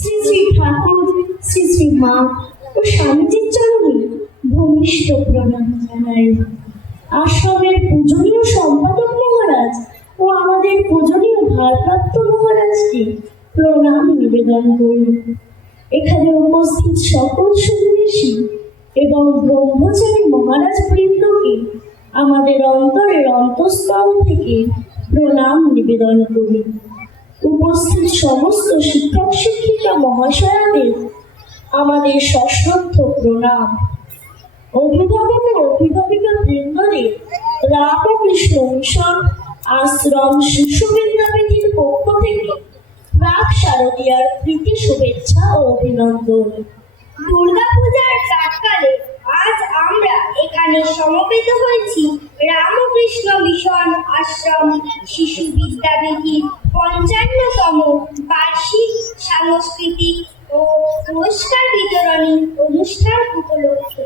শ্রী শ্রী ঠাকুর, শ্রী শ্রী মা ও স্বামীজির চরণে ভূমিষ্ঠ প্রণাম জানাই। আশ্রমের পূজনীয় সম্পাদক মহারাজ ও আমাদের পূজনীয় ভারপ্রাপ্ত মহারাজকে প্রণাম নিবেদন করি। এখানে উপস্থিত সকল সন্ন্যাসী এবং ব্রহ্মচারী মহারাজ বৃন্দকে আমাদের অন্তরের অন্তঃস্থল থেকে প্রণাম নিবেদন করি। উপস্থিত সমস্ত শিক্ষক শিক্ষিকা মহাশয়াদের আমাদের সশ্রদ্ধ প্রণাম। অভিভাবক ও অভিভাবিকা বৃন্দদের রামকৃষ্ণ মিশন আশ্রম শিশু বিদ্যাপীঠের পক্ষ থেকে প্রাক শারদীয়ার প্রীতি শুভেচ্ছা ও অভিনন্দন। দুর্গাপূজার প্রাক্কালে আজ আমরা এখানে সমবেত হয়েছি রামকৃষ্ণ মিশন আশ্রম শিশু বিদ্যাপীঠের ৫৫তম বার্ষিক সাংস্কৃতিক ও পুরস্কার বিতরণী অনুষ্ঠান উপলক্ষে।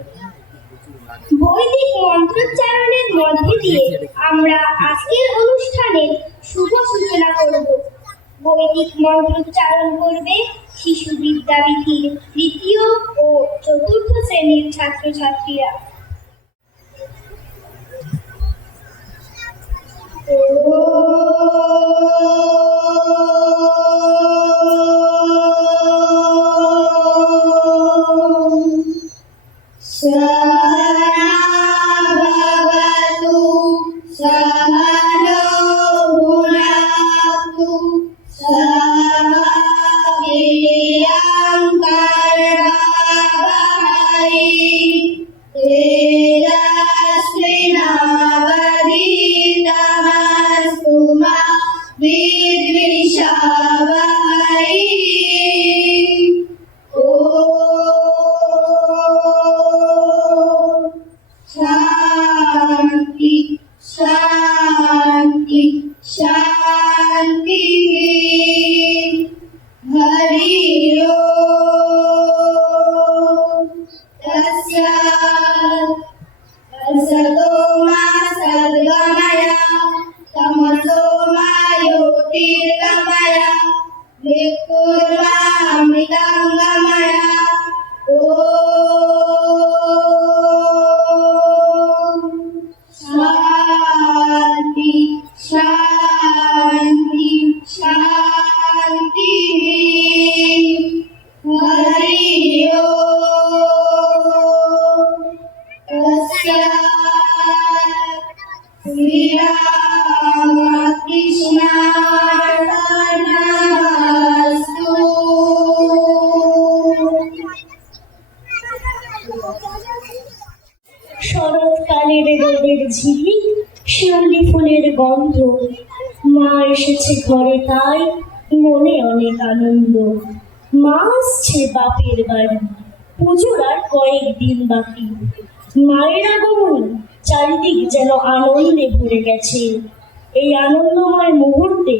বৈদিক মন্ত্রোচ্চারণের মধ্যে দিয়ে আমরা আজকের অনুষ্ঠানের শুভ সূচনা করব। বৈদিক মন্ত্রোচ্চারণ করবে শিশু বিদ্যাপীঠের ৩য় ও ৪র্থ শ্রেণীর ছাত্রছাত্রীরা। শরৎকালের রোদের ঝিলিক, শিউলি ফুলের গন্ধ, মা এসেছে ঘরে তাই মনে অনেক আনন্দ। মা আসছে বাপের বাড়ি, পুজোর আর কয়েকদিন বাকি। মায়ের আগমন চারিদিক যেন আনন্দে ভরে গেছে। এই আনন্দময় মুহূর্তে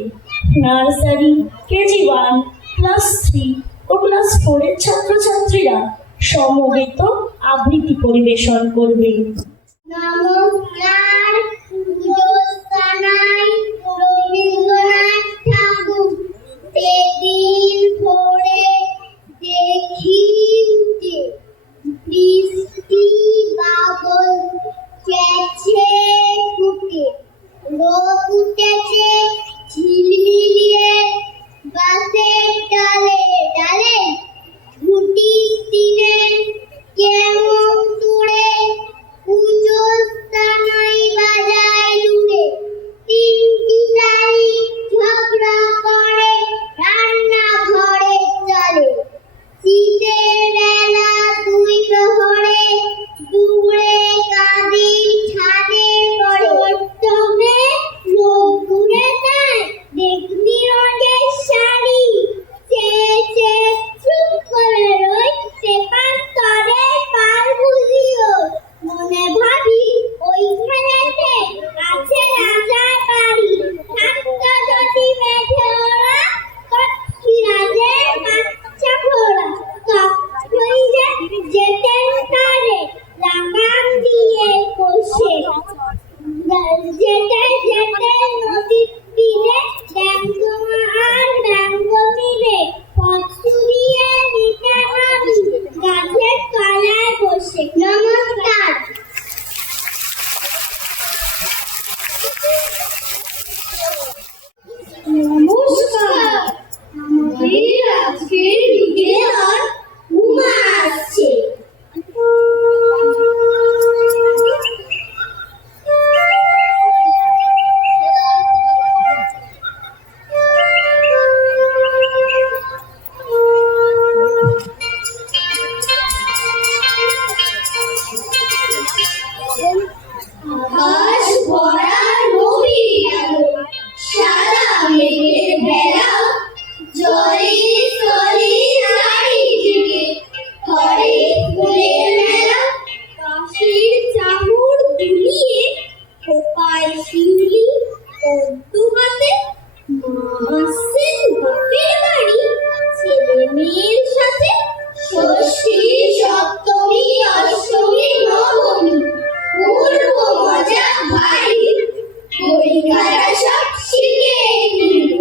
নার্সারি, কেজি 1, ক্লাস 3 ও ক্লাস 4 এর ছাত্রছাত্রীরা সমবেত আবৃত্তি পরিবেশন করবে। নমস্কার, পুজো জানাই রবীন্দ্রনাথ ঠাকুর। সেদিন ভোরে দেখি উঠে বৃষ্টি বাদল গেছে ফুটে, রোদ উঠেছে ঝিলমিলিয়ে গাছের ডালে ডালে, ছুটির দিনে কেমন দূরে পুজোর জানাই বাজায় দূরে। 3টি তারিখ পঞ্চমীর সাথে ষষ্ঠী, সপ্তমী, অষ্টমী, নবমী পূর্ব মজা ভাই। পরীক্ষাটা সব শিখে নিব,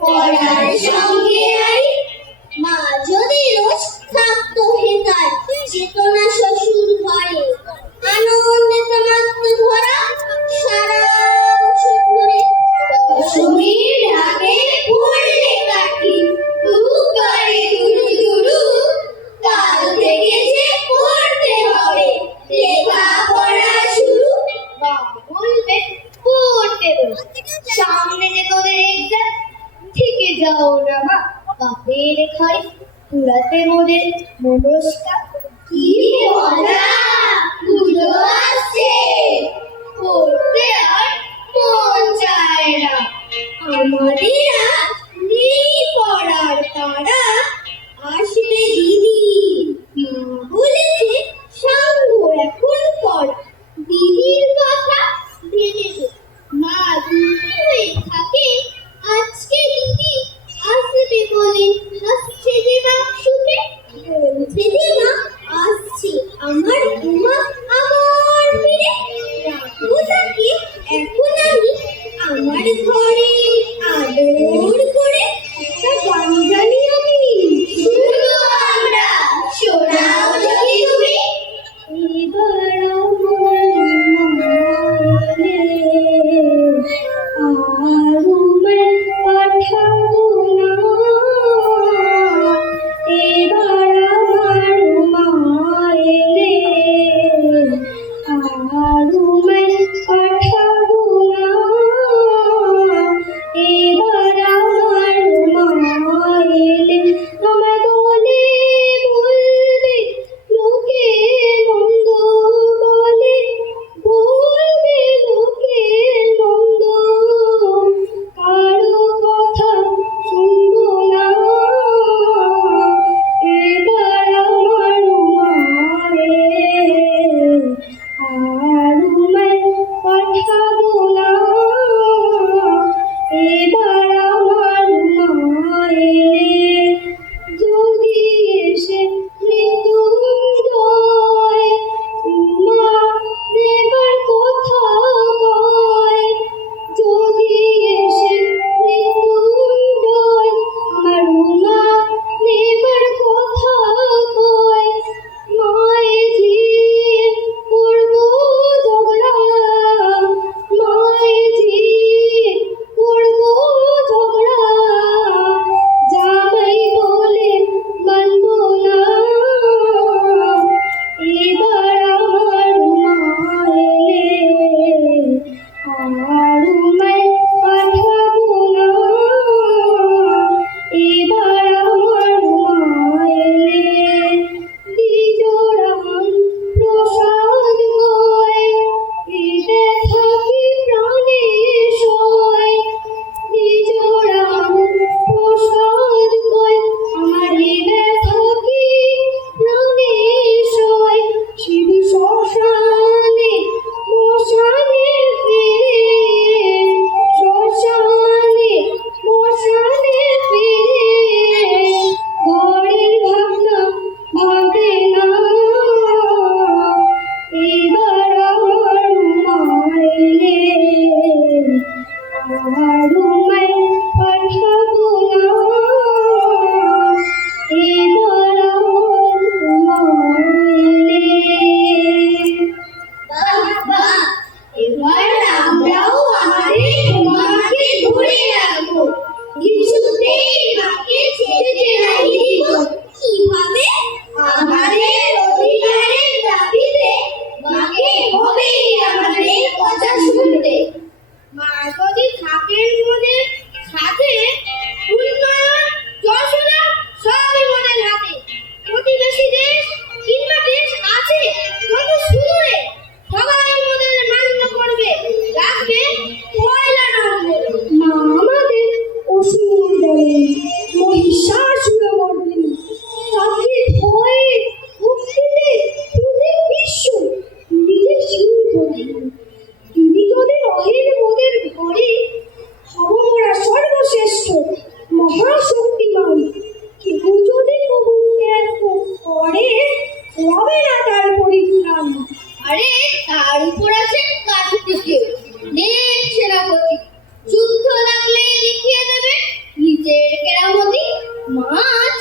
পড়ার সঙ্গে আই। মা যদি রোজ থাকতো হেতায়, যেত না শ্বশুর ঘরে। আনন্দে মাত্র ধরা সারা বছর ধরে। দশমীর আগে পড়লে কাঠি, তু করে দুরু দুরু। কাল থেকে যে পড়তে হবে, লেখাপড়া শুরু। বাবা বলবে পড়তে বস, সামনে যে তোদের এক্সাম, থেকে যাও না মা বাপের খাই পুরাতে মোদের মনস্কা। কি মজা, পুজো আসছে, পড়তে আর মন চায় না। আমাদের আর নেই পড়ার তাড়া, আসবে দিদি। মা বলেছে সাঙ্গ এখন পড়া, দিদির কথা ভেবে দে। মা দিদি হয়ে থাকে, আজকে দিদি আসবে বলে হাসছে যে বাক্সুকে। বলছে যে মা আসছে আমার উমা আমার ফিরে। রাখবো তাকে এখন আমি আমার ঘরে আদর করে। একটা গান জানি আমি,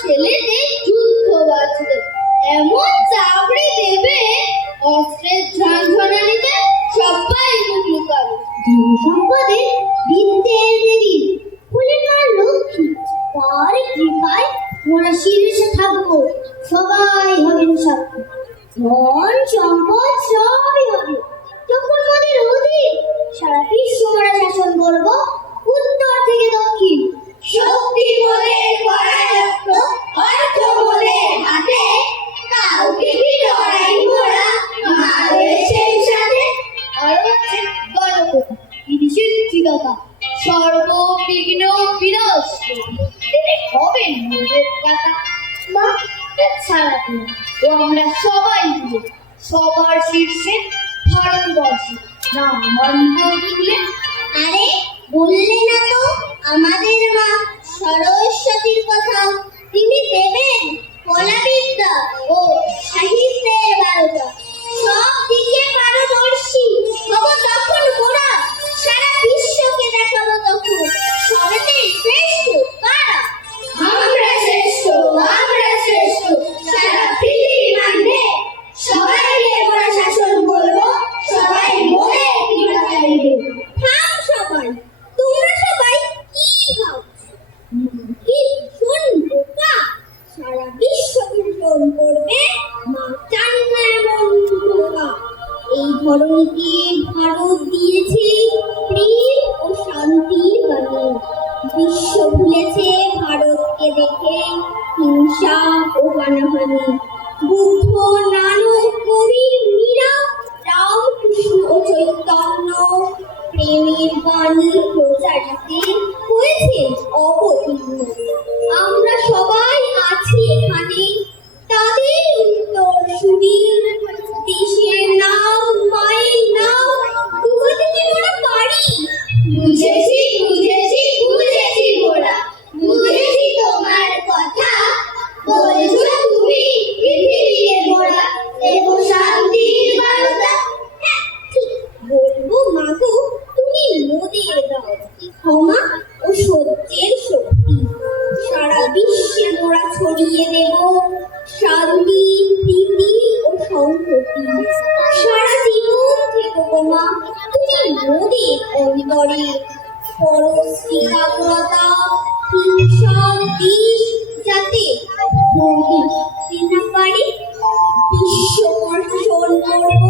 ছেলেদের যুদ্ধ বাঁচবে, এমন চাকরি দেবে অস্ত্রের ঝনঝনানিতে সবাই মুখ লুকাবে। ধন সম্পদে বিদ্যের দেবী ফুলের মা লক্ষ্মী, তার কৃপায় মোরা শীর্ষে থাকবো, সবাই হবেন সাক্ষী। ধন সম্পদ সবই হবে যখন আমাদের অধীন, সারা বিশ্ব মোরা শাসন করবো উত্তর থেকে দক্ষিণ। শক্তি মোদের পরায়ত্ত, অর্থ মোদের হাতে, কাউকে কি লড়াই মোরা মা রয়েছে সাথে। আরো আছে গণপতি, তিনি সিদ্ধিদাতা, সর্ববিঘ্ন বিনাশ, তিনি হবেন মোদের দাতা। মা ছাড়া ও আমরা সবাই মিলে সবার শীর্ষে ভারতবর্ষে নাম তুলে। আরে বললে না তো আমাদের মা সরস্বতীর কথা, তিনি দেবেন কলাবিদ্যা ও সাহিত্যের বারতা, সব দিকে পারদর্শী হব তখন মোরা, সারা বিশ্বকে দেখাবো তখন সবেতে শ্রেষ্ঠ কারা। আমরা শ্রেষ্ঠ, আমরা শ্রেষ্ঠ, সারা পৃথিবী মানবে, সবাইকে মোরা শাসন করবো, সবাই মোরে কৃপা চাইবে। থাম সবাই, তোমরা সবাই কি ভাবছো? কি শুনবা? সারা বিশ্বকে শোন করবে মা চান না এমন ধোঁকা। এই ধরনীকে ভারত দিয়েছে প্রেম ও শান্তির বাণী, বিশ্ব ভুলেছে ভারতকে দেখে হিংসা ও হানাহানি। বুদ্ধ, নানক, কবির, মীরা, রামকৃষ্ণ ও চৈতন্য প্রেমের বাণী প্রচারিতে হয়েছেন অবতীর্ণ। আমরা সবাই আছি এখানে, তাদের উত্তর শুনি। দেশের নাম, মায়ের নাম ডুবাতে কি মোরা পারি? বুঝেছি বুঝেছি বুঝেছি মোরা, বুঝেছি তোমার কথা। বলছো তুমি পৃথিবীকে মোরা দেব শান্তির বার্তা। হ্যাঁ ঠিক বলবো মাগো, তুমি মোদের দাও ক্ষমা ও সত্যের শক্তি, সারা বিশ্বে মোরা ছড়িয়ে দেব শান্তি, প্রীতি ও সংহতি। সারা জীবন থেকো গো মা তুমি মোদের অন্তরে, পরশ্রী কাতরতা, হিংসা, বিষ যাতে ভুগতে না পারে। বিশ্ব বর্ষণ করব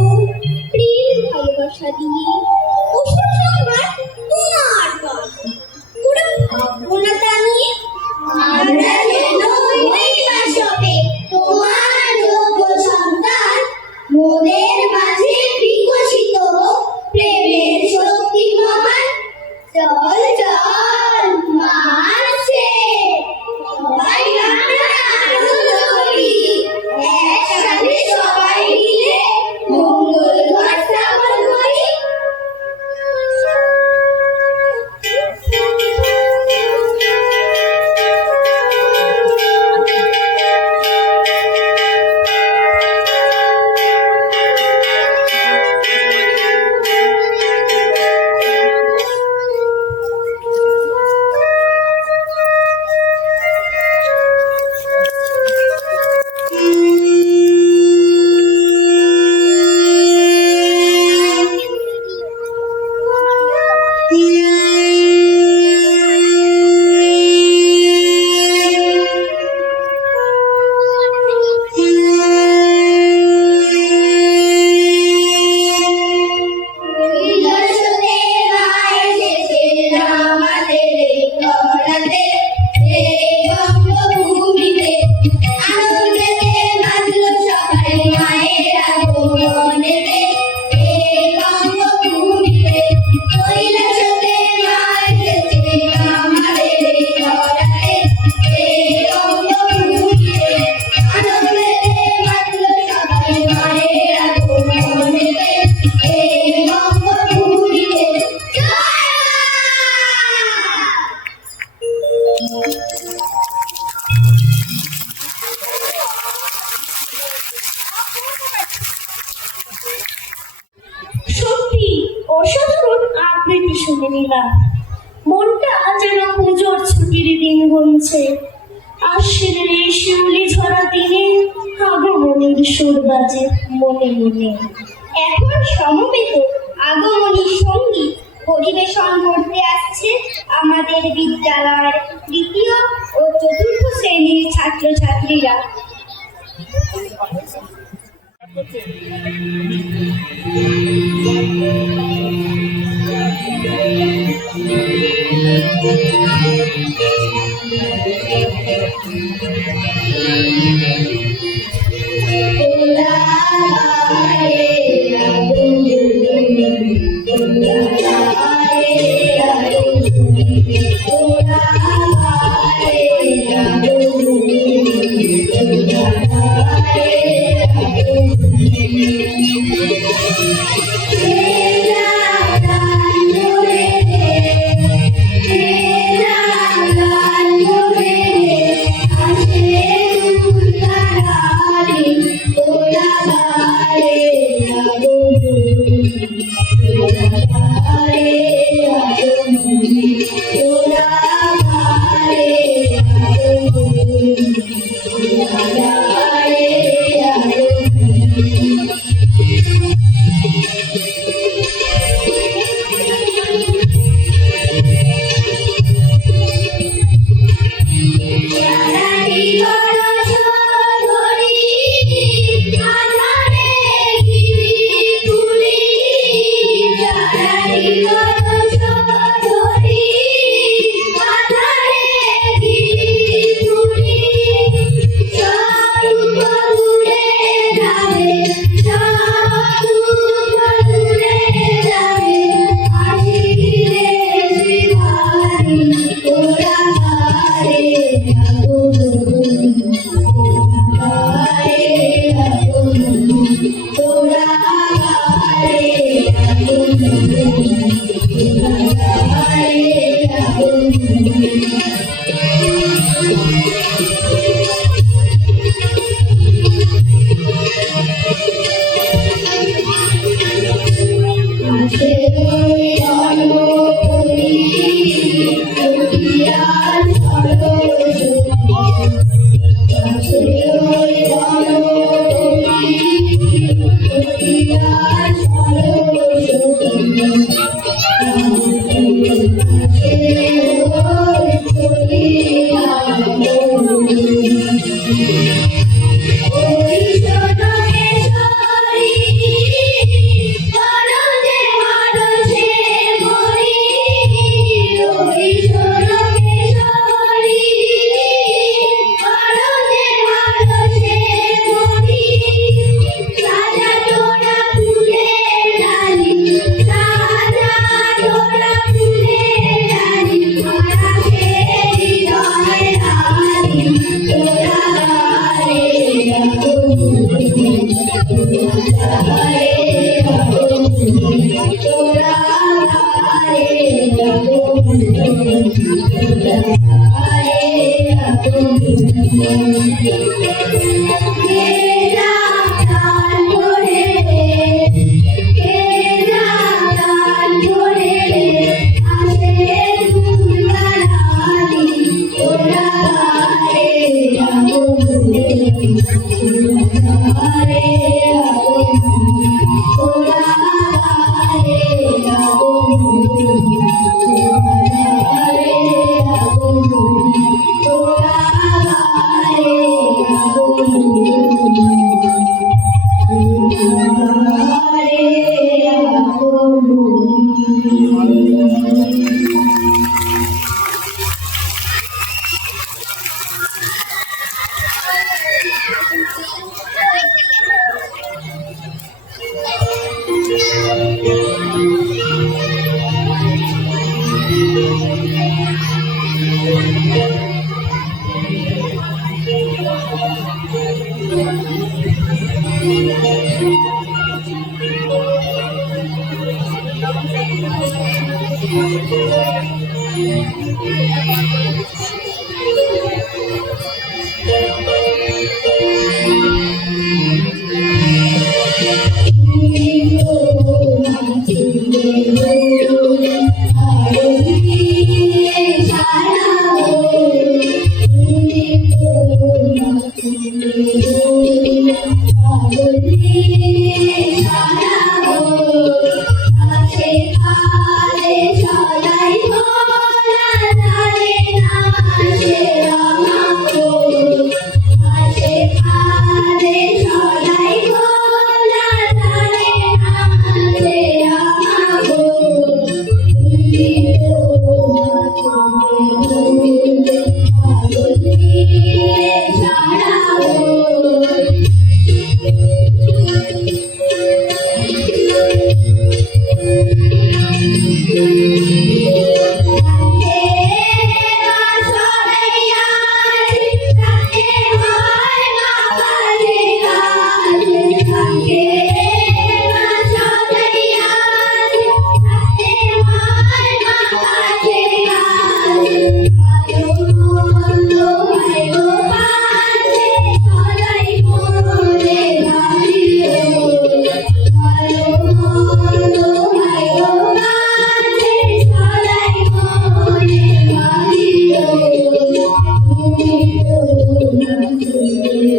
প্রেম ভালোবাসা দিয়ে, অসুর সম্রাট তোমার কাজ, তোরা ভাববো না তা নিয়ে। আমরা যেন হই না সবে তোমার যোগ্য সন্তান, মোদের মাঝে বিকশিত হোক প্রেমের শক্তি মহান। চল চল মারছে সবাই আমরা আনন্দ করি, একসাথে সবাই মিলে মঙ্গল ঘর স্থাপন করি। শুনে নিলাম, মনটা যেন পুজোর ছুটির দিন গুনছে। আসলে শিউলি ঝরা দিনে আগমনীর সুর বাজে মনে মনে। এখন সমবেত আগমনী সঙ্গীত পরিবেশন করতে আসছে আমাদের বিদ্যালয়ের তৃতীয় ও চতুর্থ শ্রেণীর ছাত্রছাত্রীরা।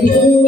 Thank you.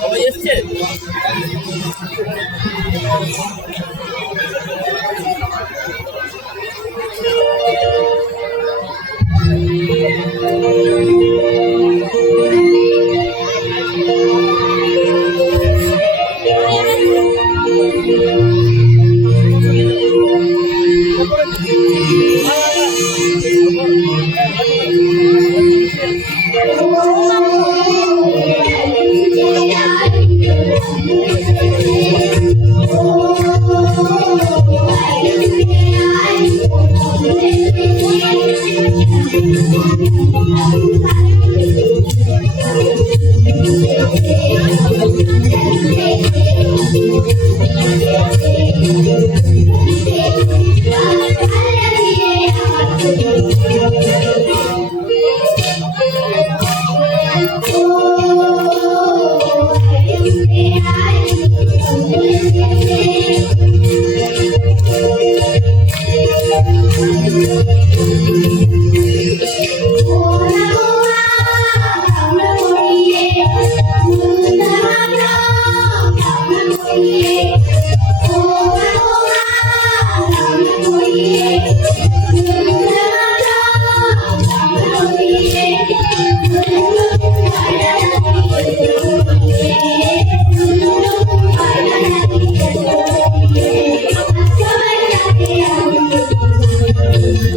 সবাই এসছে।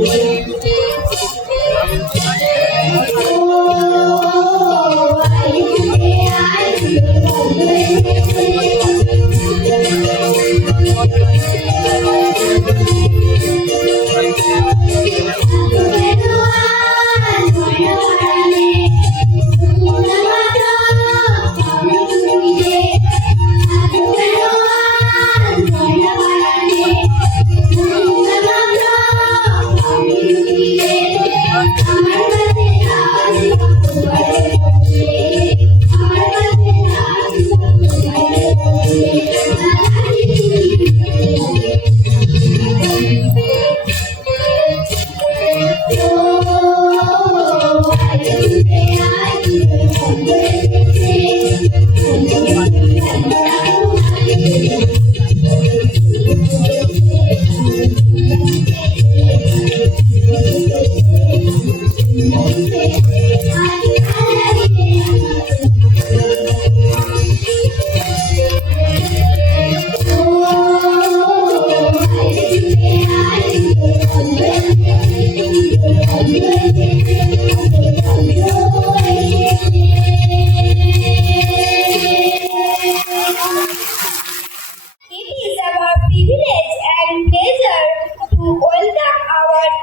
Yeah.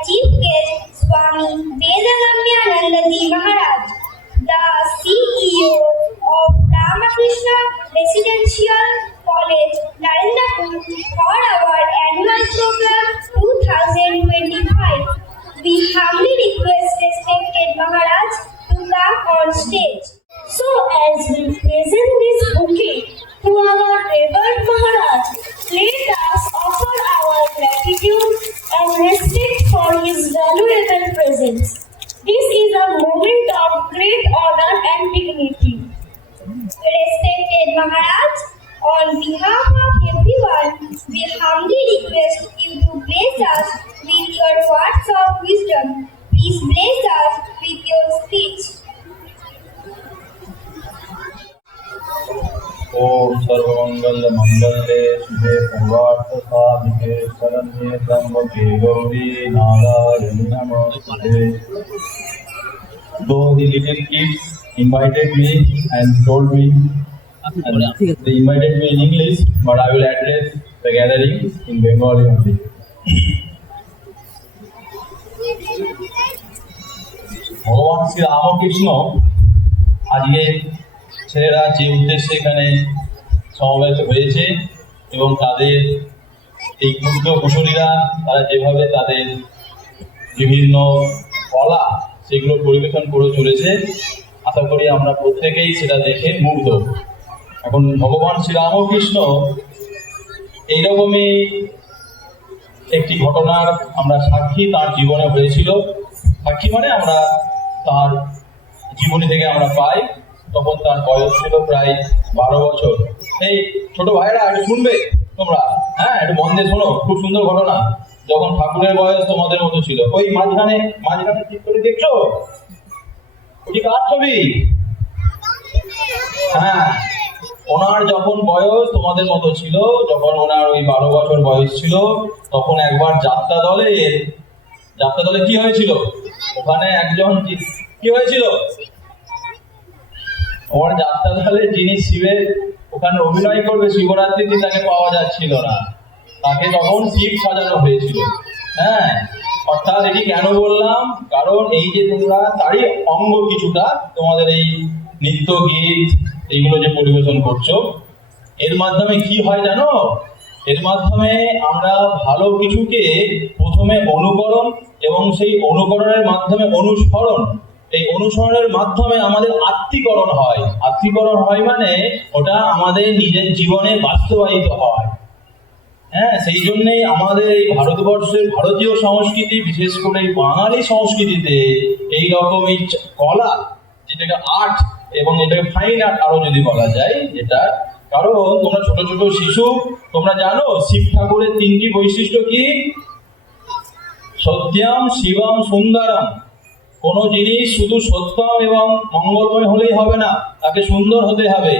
chief guest Swami Vedanamyanandaji Maharaj, the CEO of Ramakrishna Residential College, Narendrapur, for our annual program 2025. We humbly request respected Maharaj to come on stage. So as we present this bouquet to our revered Maharaj, let us offer our gratitude and respect for his valuable presence. This is a moment of great honor and dignity. Respected Maharaj, on behalf of everyone, we humbly request you to bless us with your words of wisdom. Please bless us with your speech. ओम सर्वमंगल मंगले शिवे सर्वार्थ साधिके शरण्ये त्र्यंबके गौरी नारायणी नमोस्तुते. Though the little kids invited me and told me, and they invited me in English, but I will address the gathering in Bengali only. ভগবান শ্রী রামকৃষ্ণ আজকে ছেলেরা যে উদ্দেশ্যে এখানে সমবেত হয়েছে এবং তাদের এই ক্ষুদ্র কুশলীরা তারা যেভাবে তাদের বিভিন্ন কলা সেগুলো পরিবেশন করে চলেছে, আশা করি আমরা প্রত্যেকেই সেটা দেখে মুগ্ধ। এখন ভগবান শ্রীরামকৃষ্ণ এইরকমই একটি ঘটনার আমরা সাক্ষী তার জীবনে হয়েছিল। সাক্ষী মানে আমরা তার জীবনী থেকে আমরা পাই। তখন তার বয়স ছিল প্রায় 12 বছর। এই ছোট ভাইরা একটু শুনবে তোমরা, হ্যাঁ একটু মন দিয়ে শোনো, খুব সুন্দর ঘটনা। যখন ঠাকুরের বয়স তোমাদের মতো ছিল, ওই মাঝখানে ঠিক করে দেখছো ঠিক কার ছবি? হ্যাঁ, ওনার যখন বয়স তোমাদের মতো ছিল, যখন ওনার ওই 12 বছর বয়স ছিল, তখন একবার যাত্রা দলে কি হয়েছিল? ওখানে একজন কি হয়েছিল? ওর যাত্রা দলে যিনি শিবের ওখানে অভিনয় করবে শিবরাত্রিতে তাকে পাওয়া যাচ্ছিল না, তাকে তখন শিব সাজানো হয়েছিল। হ্যাঁ, অর্থাৎ এটি কেন বললাম, কারণ এই যে তোমরা তারই অঙ্গ কিছুটা তোমাদের এই নৃত্য গীত এইগুলো যে পরিবেশন করছো, এর মাধ্যমে কি হয় জানো? এর মাধ্যমে আমরা ভালো কিছুকে প্রথমে অনুকরণ এবং সেই অনুকরণের মাধ্যমে অনুসরণ, এই অনুসরণের মাধ্যমে আমাদের আত্মীকরণ হয়। আত্মীকরণ হয় মানে ওটা আমাদের নিজের জীবনে বাস্তবায়িত হয়। হ্যাঁ, সেই জন্যেই আমাদের এই ভারতবর্ষের ভারতীয় সংস্কৃতি, বিশেষ করে বাঙালি সংস্কৃতিতে এই রকম এই কলা, যেটাকে আর্ট এবং এটাকে ফাইন আর্ট আরো যদি বলা যায় এটা, কারণ তোমরা ছোট ছোট শিশু, তোমরা জানো শিব ঠাকুরের 3টি বৈশিষ্ট্য কি? সত্যম, শিবম, সুন্দরম। কোনো জিনিস শুধু সত্যম এবং মঙ্গলময় হলেই হবে না, তাকে সুন্দর হতে হবে।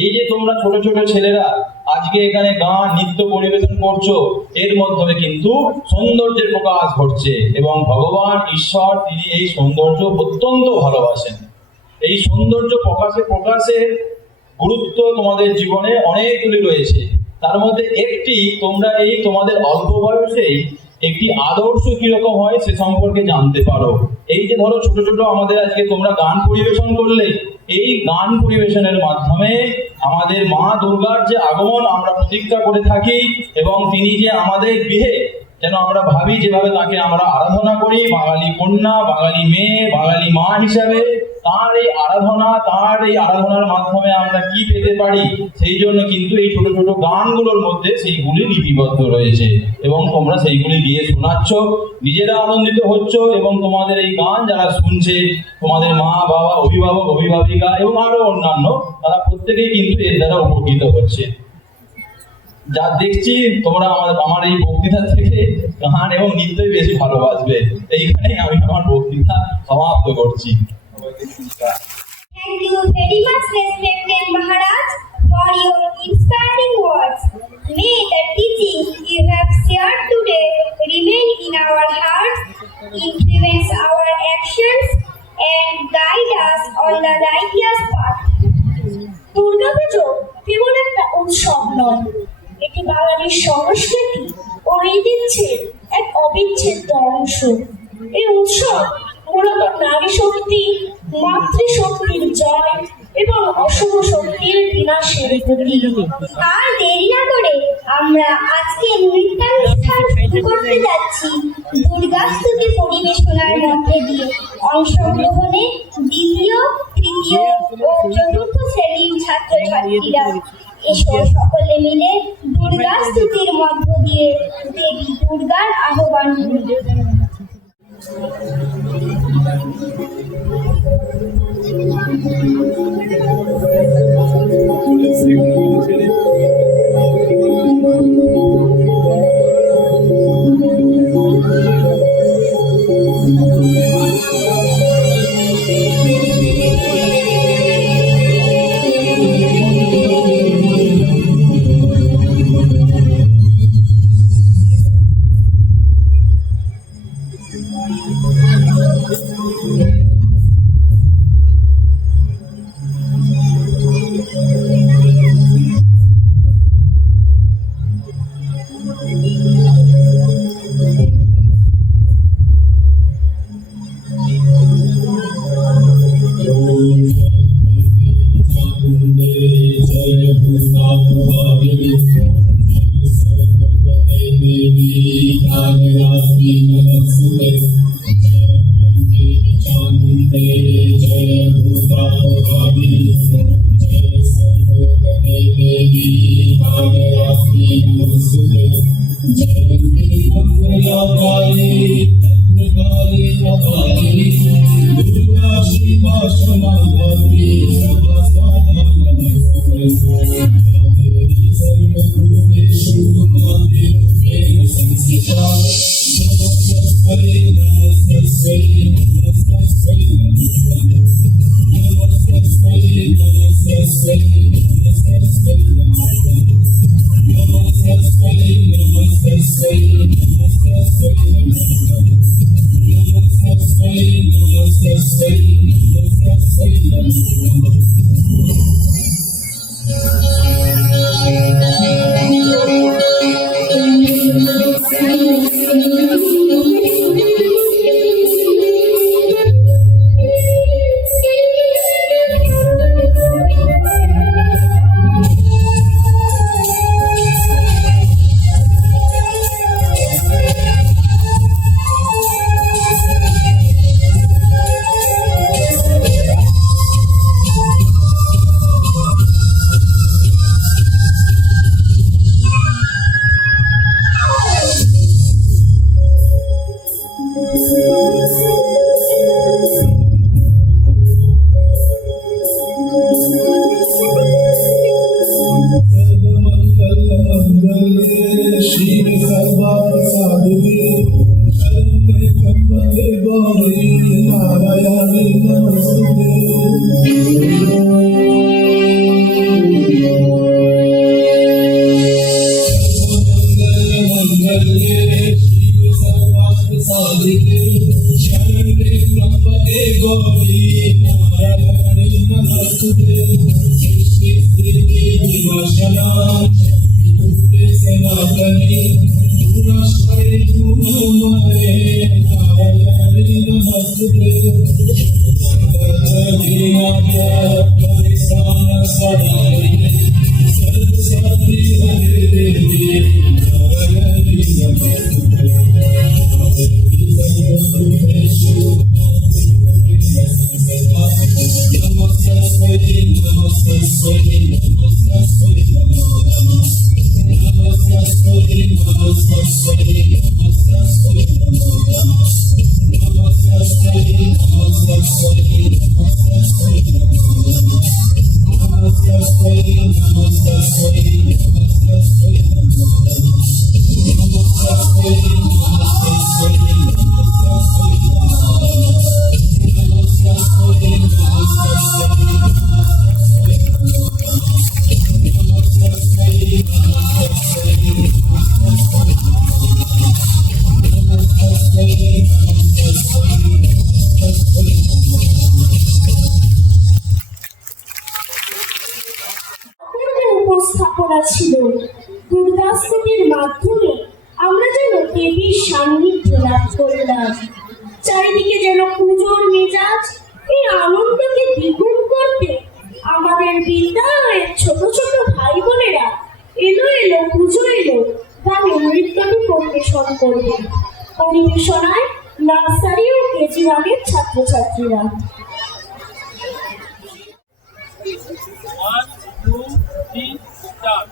এই যে তোমরা ছোট ছোট ছেলেরা আজকে এখানে গান নৃত্য পরিবেশন করছো, এর মাধ্যমে কিন্তু সৌন্দর্যের প্রকাশ ঘটছে এবং ভগবান ঈশ্বর তিনি এই সৌন্দর্য অত্যন্ত ভালোবাসেন। এই সৌন্দর্য প্রকাশের গুরুত্ব তোমাদের জীবনে অনেকগুলি রয়েছে। তার মধ্যে একটি, তোমরা এই তোমাদের অল্প বয়সেই একটি আদর্শ কিরকম হয় সে সম্পর্কে জানতে পারো। এই যে ধরো ছোট ছোট আমাদের আজকে তোমরা গান পরিবেশন করলে, এই গান পরিবেশনের মাধ্যমে আমাদের মা দুর্গার যে আগমন আমরা প্রতীক্ষা করে থাকি এবং তিনি যে আমাদের গৃহে যেন আমরা ভাবি, যেভাবে তাকে আমরা আরাধনা করি, বাঙালি কন্যা, বাঙালি মেয়ে, বাঙালি মা হিসাবে, তার এই আরাধনার মাধ্যমে আমরা কি পেতে পারি, সেই জন্য কিন্তু এই ছোট ছোট গানগুলোর মধ্যে সেইগুলি লিপিবদ্ধ রয়েছে এবং তোমরা সেইগুলি গিয়ে শোনাচ্ছ, নিজেরা আনন্দিত হচ্ছ এবং তোমাদের এই গান যারা শুনছে, তোমাদের মা বাবা, অভিভাবক অভিভাবিকা এবং আরো অন্যান্য, তারা প্রত্যেকেই কিন্তু এর দ্বারা উপকৃত হচ্ছে। যা দেখছি তোমরা আমার এই বক্তৃতা থেকে গান এবং নৃত্যই বেশি ভালোবাসবে। এইখানেই আমি আমার বক্তৃতা সমাপ্ত করছি। Thank you very much, respected Maharaj, for your inspiring words. May the teaching you have shared today remain in our hearts, influence our actions, and guide us on the righteous path. Durga Puja কেবল একটা উৎসব নয়, এটি বাঙালির সংস্কৃতি ও ঐতিহ্যের এক অবিচ্ছেদ্য অংশ। এই উৎসব মূলত নারী শক্তি, মাতৃশক্তির জয় এবং অশুভ শক্তির বিনাশের প্রতীক। আর দেরি না করে আমরা আজকে নৃত্যানুষ্ঠান শুরু করতে যাচ্ছি দুর্গাস্তুতি পরিবেশনার মধ্যে দিয়ে। অংশগ্রহণে দ্বিতীয়, তৃতীয় ও চতুর্থ শ্রেণীর ছাত্রছাত্রীরা। এসো সকলে মিলে দুর্গাস্তুতির মধ্য দিয়ে দেবী দুর্গার আহ্বান করি। উপস্থাপনা ছিল। দুর্গাস্তুতির মাধ্যমে আমরা যেন দেবীর সান্নিধ্য আহ্লাদ। চারিদিকে যেন পুজোর মেজাজ। এই আনন্দকে দ্বিগুণ করতে আমাদের বিদ্যালয়ের ছোট ছোট ভাই বোনেরা এলো এলো পুজো এলো গানে নৃত্যটি পরিবেশন করবে। পরিবেশনায় নার্সারি ও কেজি ওয়ানের ছাত্রছাত্রীরা। 1, 2, 3, start.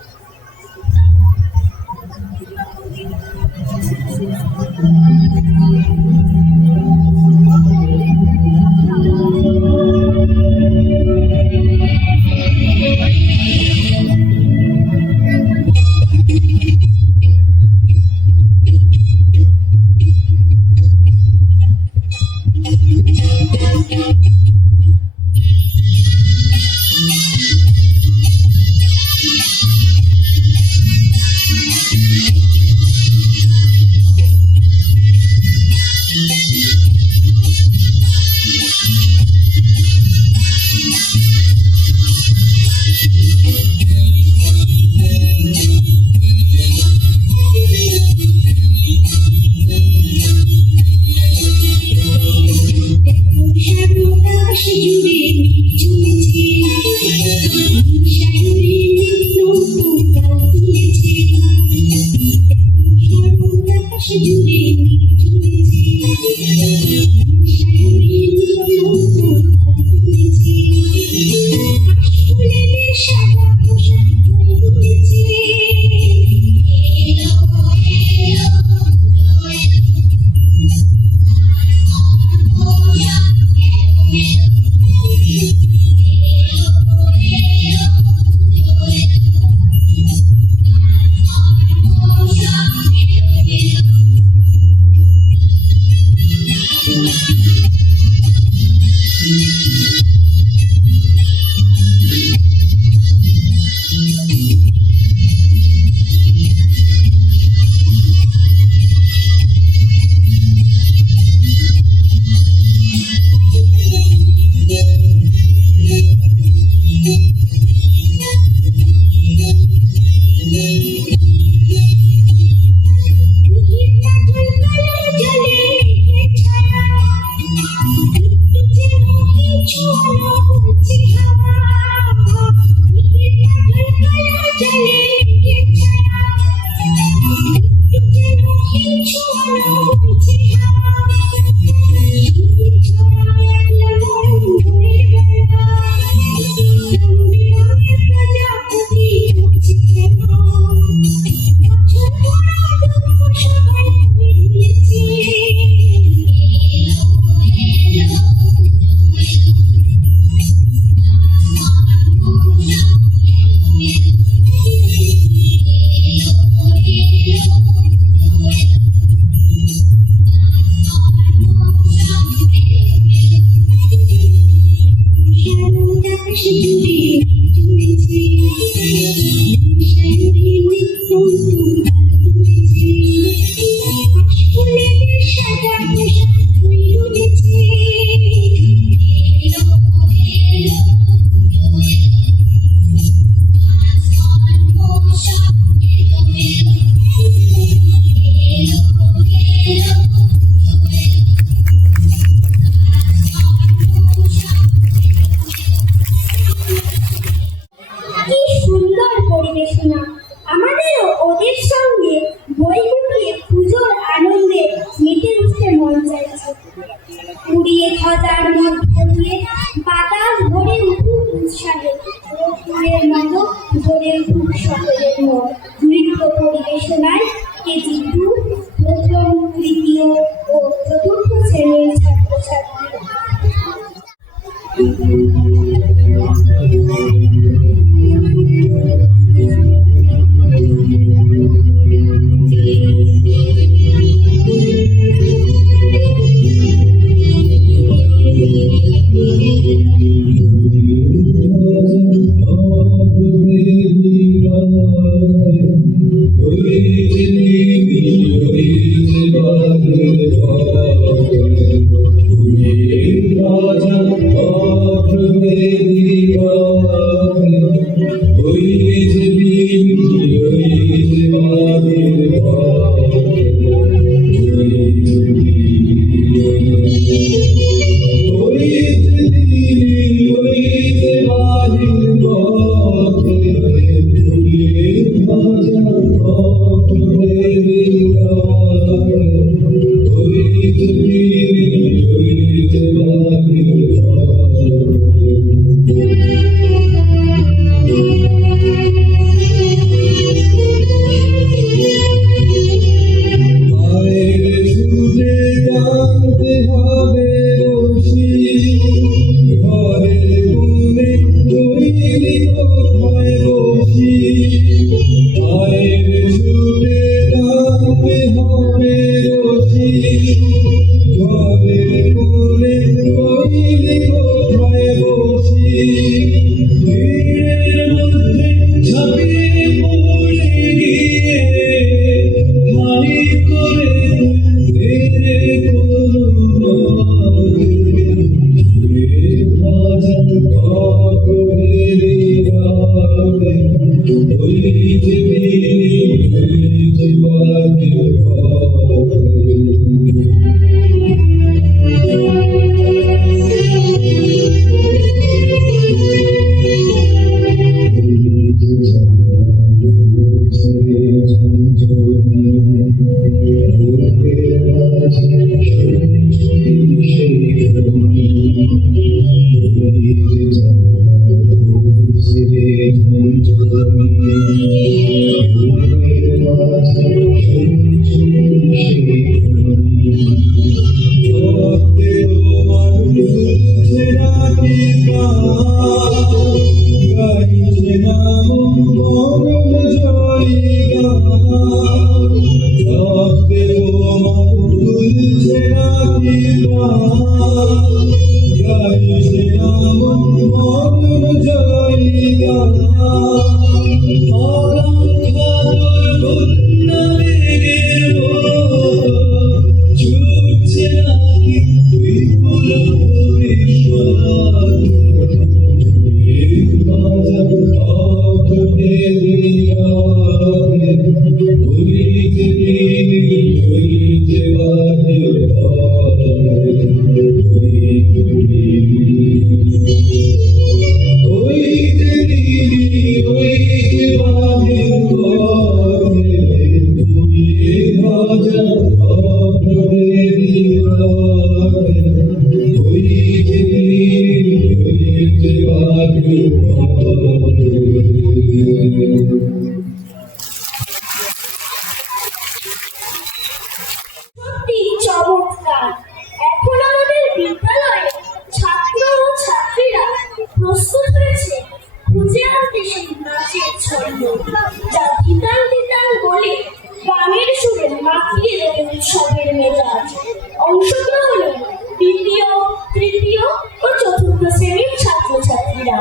হতে হবে রশি ঘরে কোণে তৈরি কোথায় বসি মায়ের ছুটে টানতে হবে রশি ঘরে কোণে তৈরি কোথায় বসি ভিড়ের মধ্যে ঝাঁপিয়ে পড়ে গিয়ে হাই করে মেরে করুণা ভাজা কাক মেরে রাবে ওই যে বিলি ওই যে পাখির পাখি সত্যি চমৎকার। এখন আমাদের বিদ্যালয়ে ছাত্র ও ছাত্রীরা প্রস্তুত হয়েছে খুঁজে আনতে সেই নাচের ছন্দ, যা ধিতাং ধিতাং বলে গানের সুরে মাতিয়ে দেবে উৎসবের মেজাজ। অংশগ্রহণে দ্বিতীয়, তৃতীয় ও চতুর্থ শ্রেণীর ছাত্রছাত্রীরা।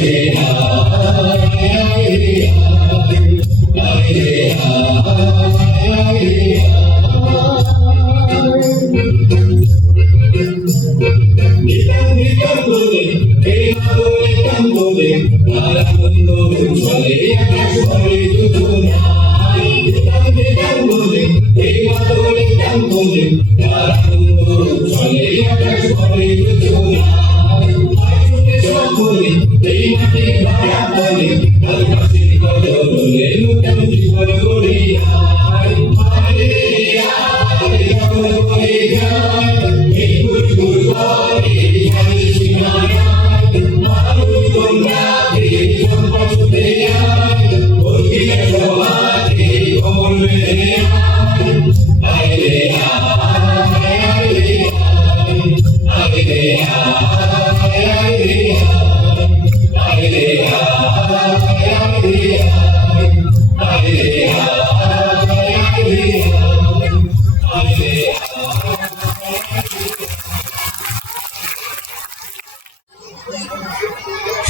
Yeah.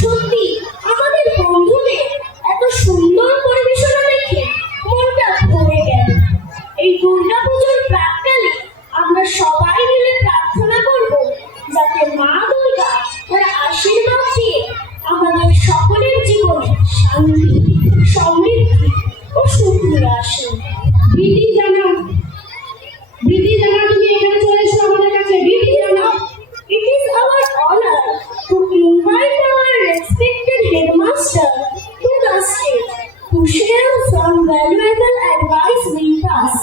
সত্যি আমাদের বন্ধুদের এত সুন্দর পরিবেশনা দেখে মনটা ভরে গেল। এই দুর্গাপুজোর প্রাক্কালে আমরা সবাই মিলে প্রার্থনা করব যাতে মা দুর্গা তার আশীর্বাদ দিয়ে আমাদের সকলের জীবনে শান্তি, সমৃদ্ধি ও সুখ নিয়ে আসেন। বিধি জানা তুমি এখানে চলে এসো আমাদের কাছে। বিধি জানা, it is our honor to invite our respected headmaster to the stage to share some valuable advice with us.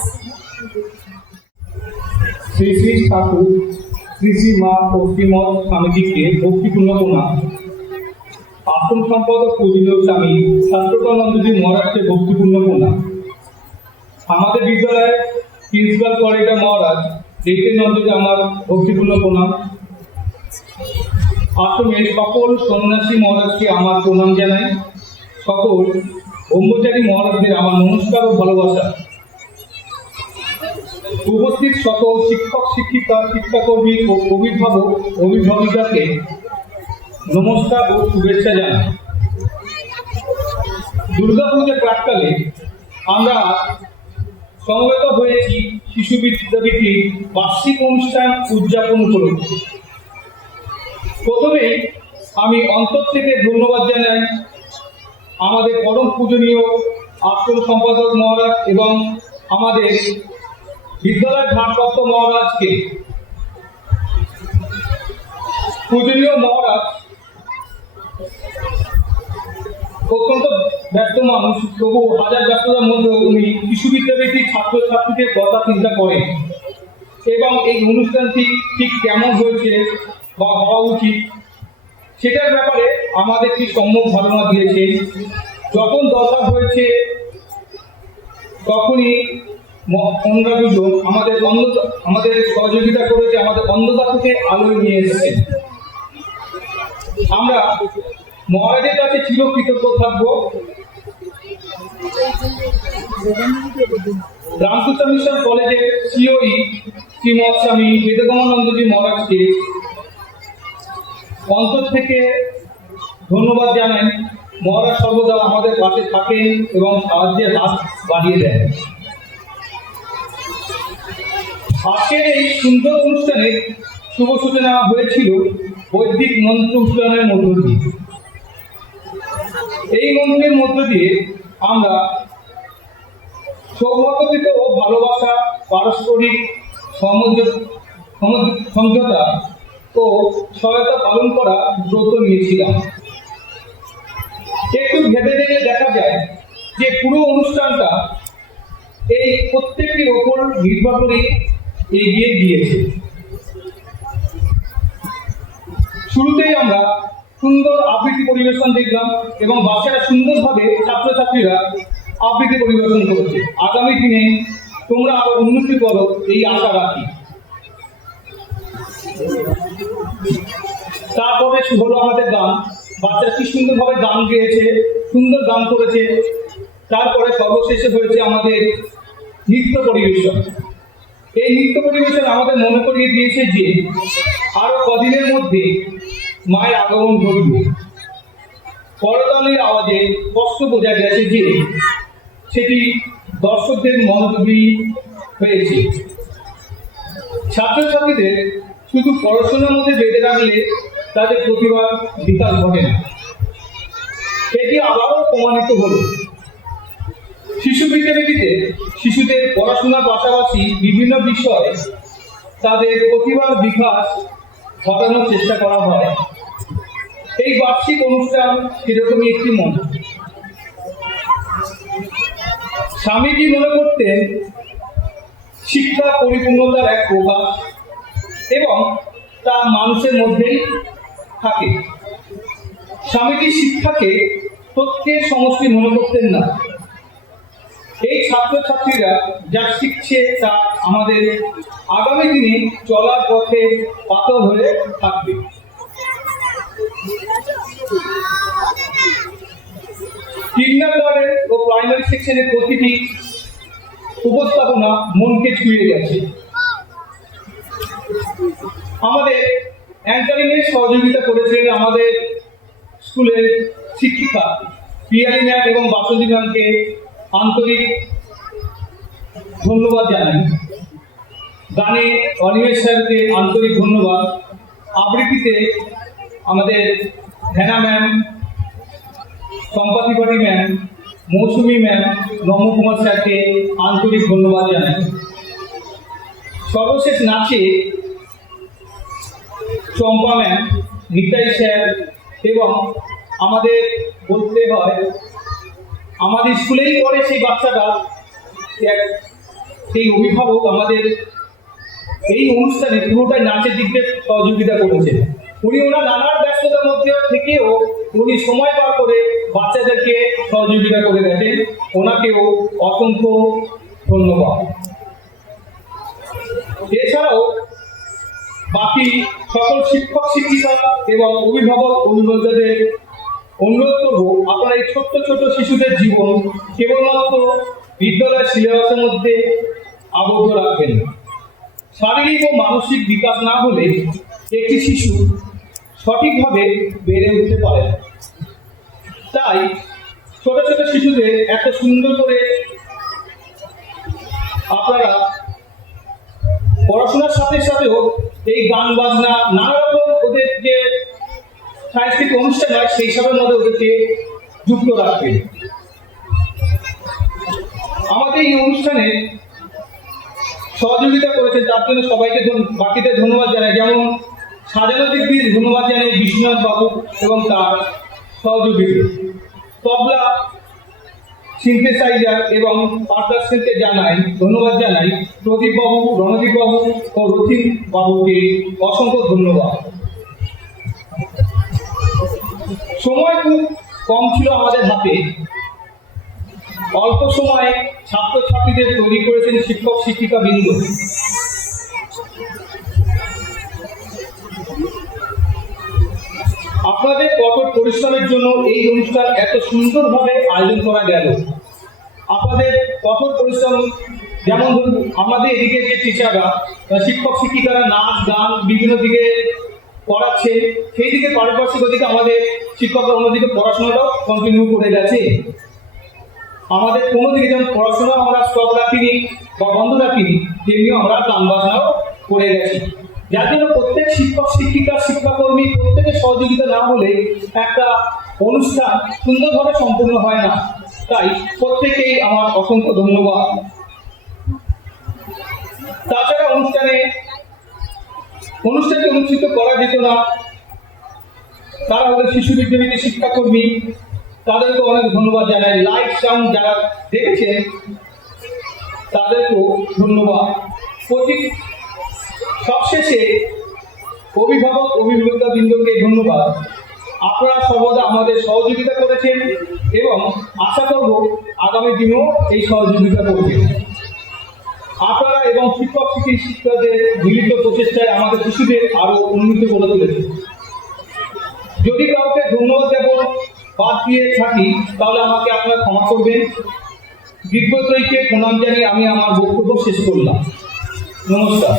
Shri Shri Thakur Shri Shri মা ভক্তিমঠ স্বামীজিকে ভক্তিপূর্ণ প্রণাম। আশ্রম সম্পাদক পূজনীয় স্বামী শাস্ত্রকানন্দজি মহারাজকে ভক্তিপূর্ণ প্রণাম। আমাদের বিদ্যালয়ের প্রিন্সিপাল কলেজের মহারাজ নন্দজি আমার ভক্তিপূর্ণ প্রণাম। আশ্রমের সকল সন্ন্যাসী মহারাজকে আমার প্রণাম জানাই। সকল ব্রহ্মচারী মহারাজদের আমার নমস্কার ও ভালোবাসা। উপস্থিত সকল শিক্ষক শিক্ষিকা, শিক্ষাকর্মী ও অভিভাবক অভিভাবিকাকে নমস্কার ও শুভেচ্ছা জানাই। দুর্গাপূজার প্রাক্কালে আমরা সমবেত হয়েছি শিশু বিদ্যাপীঠের বার্ষিক অনুষ্ঠান উদযাপন উপলক্ষে। প্রথমেই আমি অন্তর থেকে ধন্যবাদ জানাই আমাদের পরম পূজনীয় আশ্রম সম্পাদক মহারাজ এবং আমাদের বিদ্যালয়ের ভারপ্রাপ্ত মহারাজকে। পূজনীয় মহারাজ অত্যন্ত ব্যস্ত মানুষ, তবু হাজার ব্যস্ততার মধ্যে উনি শিশু বিদ্যাপীঠের ছাত্রছাত্রীদের কথা চিন্তা করেন এবং এই অনুষ্ঠানটি ঠিক কেমন হয়েছে বা হওয়া উচিত সেটার ব্যাপারে আমাদের কি সম্যক ধারণা দিয়েছেন। যখন দরকার হয়েছে তখনই ওনারা দুজন আমাদের সহযোগিতা করেছে, আমাদের অন্ধকার থেকে আলোয় নিয়ে এসেছেন। আমরা মহারাজের কাছে চিরকৃতজ্ঞ থাকব। রামকৃষ্ণ মিশন কলেজের সিওই শ্রীমৎ স্বামী বেদগমানন্দজি মহারাজকে অন্তর থেকে ধন্যবাদ জানাই। মহারাজ সর্বদা আমাদের পাশে থাকেন এবং সাহায্যের হাত বাড়িয়ে দেন। আজকের এই সুন্দর অনুষ্ঠানের শুভ সূচনা হয়েছিল বৈদিক মন্ত্র উচ্চারণের মধ্য দিয়ে। এই মন্ত্রের মধ্য দিয়ে আমরা সৌভাগ্যকৃত ও ভালোবাসা, পারস্পরিক সমঝোতা ও সহায়তা পালন করা ব্রত নিয়েছিলাম। একটু ভেবে দেখলে দেখা যায় যে পুরো অনুষ্ঠানটা এই প্রত্যেকটির ওপর নির্ভর করে এগিয়ে গিয়েছে। শুরুতেই আমরা সুন্দর আবৃত্তি পরিবেশন দেখলাম এবং বাচ্চারা সুন্দরভাবে ছাত্রছাত্রীরা আবৃত্তি পরিবেশন করেছে। আগামী দিনে তোমরা আরো উন্নতি করো এই আশা রাখি। তারপরে হলো আমাদের গান। বাচ্চারা কি সুন্দরভাবে গান গেয়েছে, সুন্দর গান করেছে। তারপরে সর্বশেষে হয়েছে আমাদের নৃত্য পরিবেশন। এই নৃত্য পরিবেশন আমাদের মনে করিয়ে দিয়েছে যে আরো কদিনের মধ্যে মায়ের আগমন ঘটবে। করতালির আওয়াজে স্পষ্ট বোঝা গেছে যে সেটি দর্শকদের মনোযোগী হয়েছে। ছাত্রছাত্রীদের শুধু পড়াশোনার মধ্যে বেঁধে রাখলে তাদের প্রতিভার বিকাশ ঘটে না। এটি আবারও প্রমাণিত হলো। শিশু বিদ্যাপীঠিতে শিশুদের পড়াশোনার পাশাপাশি বিভিন্ন বিষয়ে তাদের প্রতিভার বিকাশ ঘটানোর চেষ্টা করা হয়। এই বার্ষিক অনুষ্ঠান সেরকমই একটি মঞ্চ। স্বামীজি মনে করতেন শিক্ষা পরিপূর্ণতার এক প্রকাশ এবং তা মানুষের মধ্যেই থাকে। স্বামীজি শিক্ষাকে তথ্যের সমষ্টি মনে করতেন না। এই ছাত্রছাত্রীরা যা শিখছে তা আমাদের আগামী দিনে চলার পথে পাথর হয়ে থাকবে। কিন্ডারগার্টেন ও প্রাইমারি সেকশনের প্রতিটি উপস্থাপনা মনকে ছুঁয়ে গেছে। আমাদের অ্যাঙ্কারিং এর সহযোগিতা করেছিলেন আমাদের স্কুলের শিক্ষিকা পিয়ালি ম্যাম এবং বাসন্তী ম্যামকে আন্তরিক ধন্যবাদ জানাই। গানে অনিমেষ স্যারকে আন্তরিক ধন্যবাদ। আবৃত্তিতে আমাদের হেনা ম্যাম, সম্পাতি পাটি ম্যাম, মৌসুমী ম্যাম, নমকুমার স্যারকে আন্তরিক ধন্যবাদ জানাই। সর্বশেষ নাচে চম্পা ম্যাম, নিতাই স্যার এবং আমাদের বলতে হয় আমাদের স্কুলেই পড়ে সেই বাচ্চাটা, সেই অভিভাবক আমাদের এই অনুষ্ঠানে পুরোটাই নাচের দিক দিয়ে সহযোগিতা করেছেন। উনি ওনার নানান ব্যস্ততার মধ্যে থেকেও উনি সময় বার করে বাচ্চাদেরকে সহযোগিতা করে গেছেন। ওনাকেও অসংখ্য ধন্যবাদ। এছাড়াও বাকি সকল শিক্ষক শিক্ষিকা এবং অভিভাবকদের অনুরোধ করব, আপনারা এই ছোট্ট ছোট শিশুদের জীবন কেবলমাত্র বিদ্যালয়ের সিলেবাসের মধ্যে আবদ্ধ রাখবেন। শারীরিক ও মানসিক বিকাশ না হলে একটি শিশু সঠিকভাবে বেড়ে উঠতে পারে না। তাই ছোট ছোট শিশুদের এত সুন্দর করে আপনারা পড়াশোনার সাথে সাথেও এই গান বাজনা নানা রকম ওদের যে সাংস্কৃতিক অনুষ্ঠান হয় সেই সবের মধ্যে ওদেরকে যুক্ত রাখবেন। আমাদের এই অনুষ্ঠানে সহযোগিতা করেছেন তার জন্য সবাইকে বাকিদের ধন্যবাদ জানাই। যেমন সাজানো দিক দিয়ে ধন্যবাদ জানাই বিশ্বনাথ বাবু এবং তার সহযোগী, তবলা, সিনথেসাইজার এবং পারকাশনকে ধন্যবাদ জানাই প্রদীপ বাবু, রণদীপ বাবু ও রথিন বাবুকে অসংখ্য ধন্যবাদ। সময় খুব কম ছিল আমাদের হাতে। অল্প সময়ে ছাত্রছাত্রীদের তৈরি করেছেন শিক্ষক শিক্ষিকা বৃন্দ। আপনাদের কঠোর পরিশ্রমের জন্য এই অনুষ্ঠান এত সুন্দরভাবে আয়োজন করা গেল। আপনাদের কঠোর পরিশ্রম, যেমন ধরুন আমাদের এদিকে যে টিচাররা, শিক্ষক শিক্ষিকারা নাচ গান বিভিন্ন দিকে পড়াচ্ছে, সেই দিকে পারিপার্শ্বিক ওদিকে আমাদের শিক্ষকরা অন্যদিকে পড়াশোনাটাও কন্টিনিউ করে গেছে। আমাদের কোনো দিকে যেমন পড়াশোনা আমরা স্টপ রাখিনি বা বন্ধ রাখিনি, তেমনিও আমরা গান বাজনাও করে গেছি। যার জন্য প্রত্যেক শিক্ষক শিক্ষিকা শিক্ষাকর্মী প্রত্যেকের সহযোগিতা না হলে একটা অনুষ্ঠান সুন্দরভাবে সম্পূর্ণ হয় না। তাই প্রত্যেকেই আমার অসংখ্য ধন্যবাদ। তাছাড়া অনুষ্ঠানটি অনুষ্ঠিত করা যেত না, তারা হলেন শিশু বিদ্যাপীঠের শিক্ষাকর্মী, তাদেরকে অনেক ধন্যবাদ জানাই। লাইট সাউন্ড যারা দেখেছেন তাদেরকেও ধন্যবাদ। সবশেষে অভিভাবকতা বৃন্দকে ধন্যবাদ। আপনারা সর্বদা আমাদের সহযোগিতা করেছেন এবং আশা করব আগামী দিনেও এই সহযোগিতা করবেন। আপনারা এবং শিক্ষক শিক্ষকদের মিলিত প্রচেষ্টায় আমাদের শিশুদের আরো উন্নত করে তুলেছে। যদি কাউকে ধন্যবাদ দেব বাদ দিয়ে থাকি তাহলে আমাকে আপনারা ক্ষমা করবেন। বিজ্ঞত্রয়ীকে প্রণাম জানিয়ে আমি আমার বক্তব্য শেষ করলাম। নমস্কার।